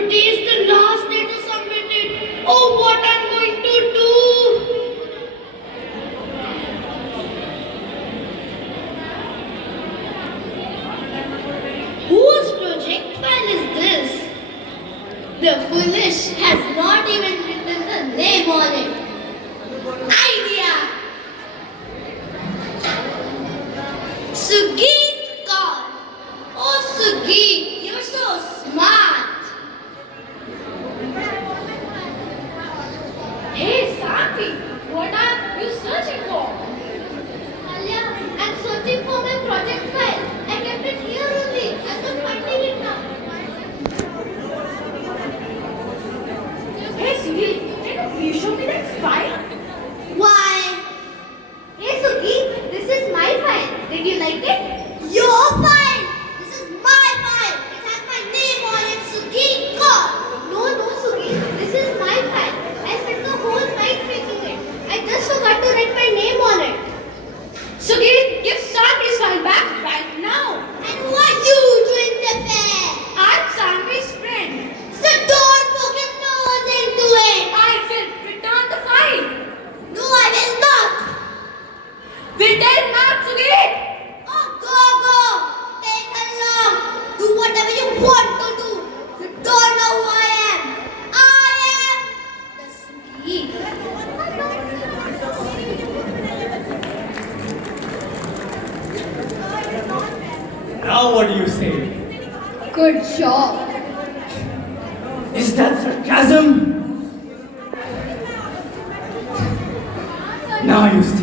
Today is the last day to submit it. Oh, what I'm going to do? Whose project file is this? The foolish has not even written the name on it. Idea! Sugit called. Oh, Sugit, you're so smart. Hey, Santi, what are you searching for? Alia, I'm searching for my project file. I kept it here only. I'm not finding it now. Hey, Sugit, can you please show me that file? Why? Hey, Sugi, this is my file. Did you like it? Your file! This is my file. It has my name on it, Sugi. God! No, Sugi. This is my file. I spent the whole night making it. I just forgot to write my name on it. Sugit, give Santi's file back right now. And what you doing there? I'm Santi's friend. So don't poke your nose into it. I will return the file. No, I will not. Return not, Sugit. Oh, go. Take her long. Do whatever you want to do. You don't know who I am. I am the Sugi. Now what do you say? Good job. Is that sarcasm? Now you see.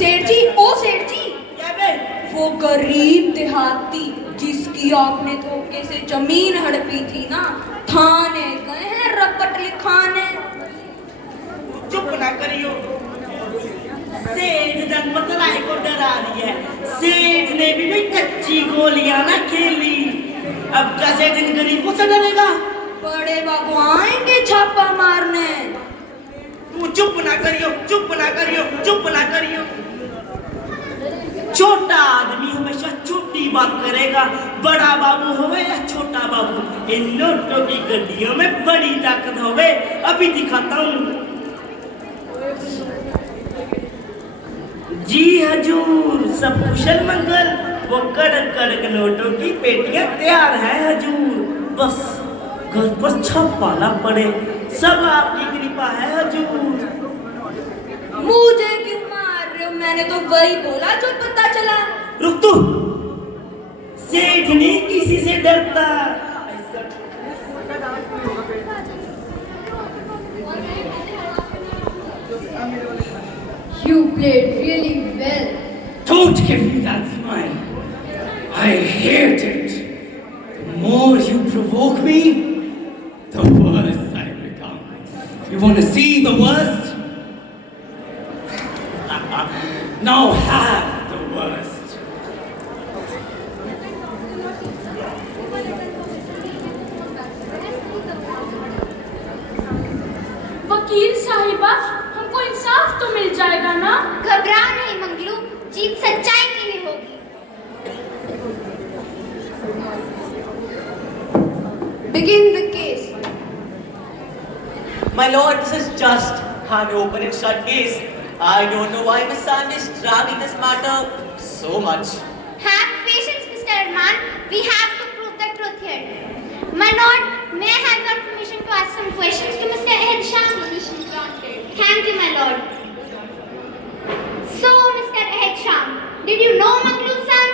सेठ जी, ओ सेठ जी, क्या बे? वो गरीब देहाती जिसकी आपने धोखे से जमीन हड़पी थी ना, थाने गए हैं रपट लिखाने। चुप ना करियो। सेठ जनपद राय को डरा रही है। सेठ ने भी भाई कच्ची गोलियां ना खेली। अब का सेठ इन गरीबों से डरेगा? बड़े बाबू आएंगे छापा मारने। तू चुप ना करियो। छोटा आदमी हमेशा छोटी बात करेगा। बड़ा बाबू होवे या छोटा बाबू, इन नोटों की गड्डियों में बड़ी ताकत होवे। अभी दिखाता हूँ। जी हजूर, सब कुशल मंगल। वो कड़क कड़क नोटों की पेटियां तैयार हैं हजूर। बस घर पर छापा ना पड़े। सब आपकी कृपा है हजूर। मुझे क्यों मार रहे हो? मैंने तो वही बोला जो पता चला। रुक तू। सेठ नहीं किसी से डरता। You played really well. Don't give me that smile. I hate it. The more you provoke me, the worse I become. You want to see the worst? Now have the worst. वकील साहिबा, हमको इंसाफ तो मिल जाएगा ना? घबरा नहीं मंगलू, जीत सच्चाई की ही होगी। Begin the case. My lord, this is just an open and shut case. I don't know why Miss Sand is dragging this matter so much. Have patience, Mr. Arman. We have to prove the truth here. My lord, may I have your permission to ask some questions to Mr. Ehad Shah? Permission granted. Thank you, my lord. So, Mr. Ehad Shah, did you know Manglu's son?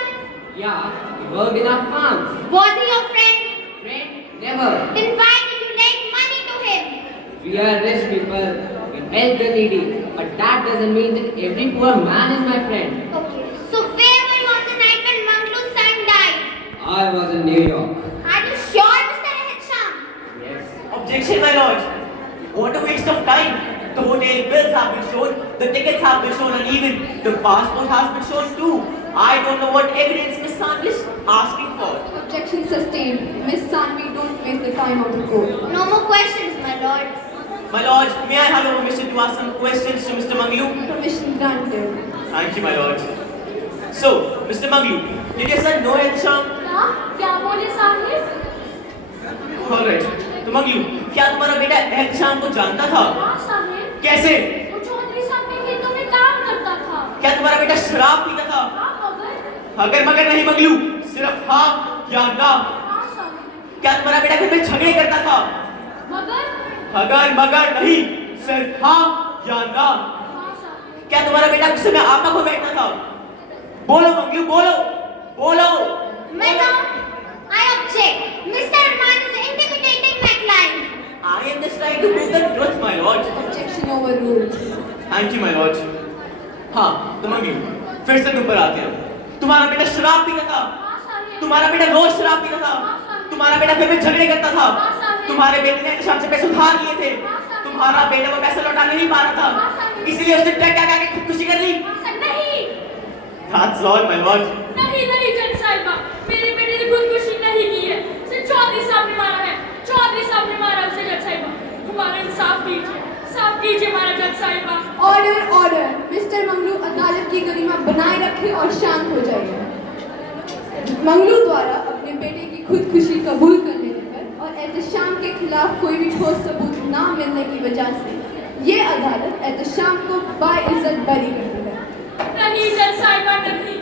Yeah, we worked in our farms. Was he your friend? Friend? Never. Then why did you lend money to him? We are rich people. We help the needy. But that doesn't mean that every poor man is my friend. Okay. So, where were you on the night when Manglu's son died? I was in New York. Are you sure, Mr. Ehad Shah? Yes. Objection, my lord. What a waste of time. The hotel bills have been shown, the tickets have been shown, and even the passport has been shown too. I don't know what evidence Miss Sand is asking for. Objection sustained. Miss Sanvi, don't waste the time of the court. No more questions, my lord. My lord, may I have your permission to ask some questions to Mr. Manglu? Permission granted. Thank you, my lord. So, Mr. Manglu, did your son know Ehtisham? क्या बोले Sahib? Alright. तो मंगलू, क्या तुम्हारा बेटा एहतशाम को जानता था? हाँ साहिब। कैसे? वो चौधरी साहब के खेतों में काम करता था। क्या तुम्हारा बेटा शराब पीता था? हाँ मगर। अगर मगर नहीं मंगलू, सिर्फ हाँ या ना। हाँ साहिब। क्या तुम्हारा बेटा घर में झगड़े करता था? मगर। अगर मगर नहीं, सिर्फ हाँ या ना। हाँ साहिब। क्या तुम्हारा बेटा गुस्से में आपा को बैठता था? बोलो मंगलू, बोलो, बोलो। Madam, I object. Mr. Arman is intimidating my client. I am just trying to prove the truth, my lord. Objection overruled. Thank you, my lord. हाँ, तो मंगलू, फिर से तुम पर आते हैं। तुम्हारा बेटा शराब पीता था? हाँ साहिब। तुम्हारा बेटा रोज शराब पीता था? तुम्हारा बेटा घर में झगड़े करता था? तुम्हारे बेटे ने एहतशाम से पैसे उधार लिए थे? तुम्हारा बेटा वो पैसे लौटा नहीं पा रहा था, इसलिए उसने ट्रक क्या क्या खुदकुशी कर ली? नहीं। That's all, my lord. नहीं नहीं जज साहिबा, मेरे बेटे ने खुदकुशी नहीं की है, सिर्फ चौधरी साहब ने मारा है। चौधरी साहब ने मारा उसे जज साहिबा। हमारा इंसाफ कीजिए हमारा जज साहिबा। Order order. मिस्टर मंगलू अदालत की गरिमा बनाए रखे और शांत हो जाइए। मंगलू द्वारा अपने बेटे की खुदकुशी कबूल कर लेने पर और एहतशाम के खिलाफ कोई भी ठोस सबूत ना मिलने की वजह से ये अदालत एहतशाम को बाइज्जत बरी करती है। नहीं जज साहिबा नहीं,